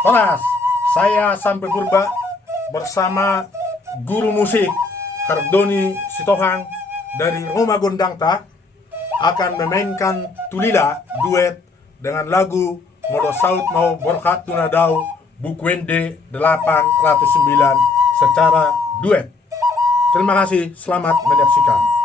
Horas, saya Sampai Purba bersama guru musik Hardoni Sitohang dari Rumah Gondangta akan memainkan Tulila duet dengan lagu Modo Saut Mau Borkat Tunadau Bukwende 809 secara duet. Terima kasih, selamat menyaksikan.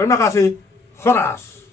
Terima kasih, Horas.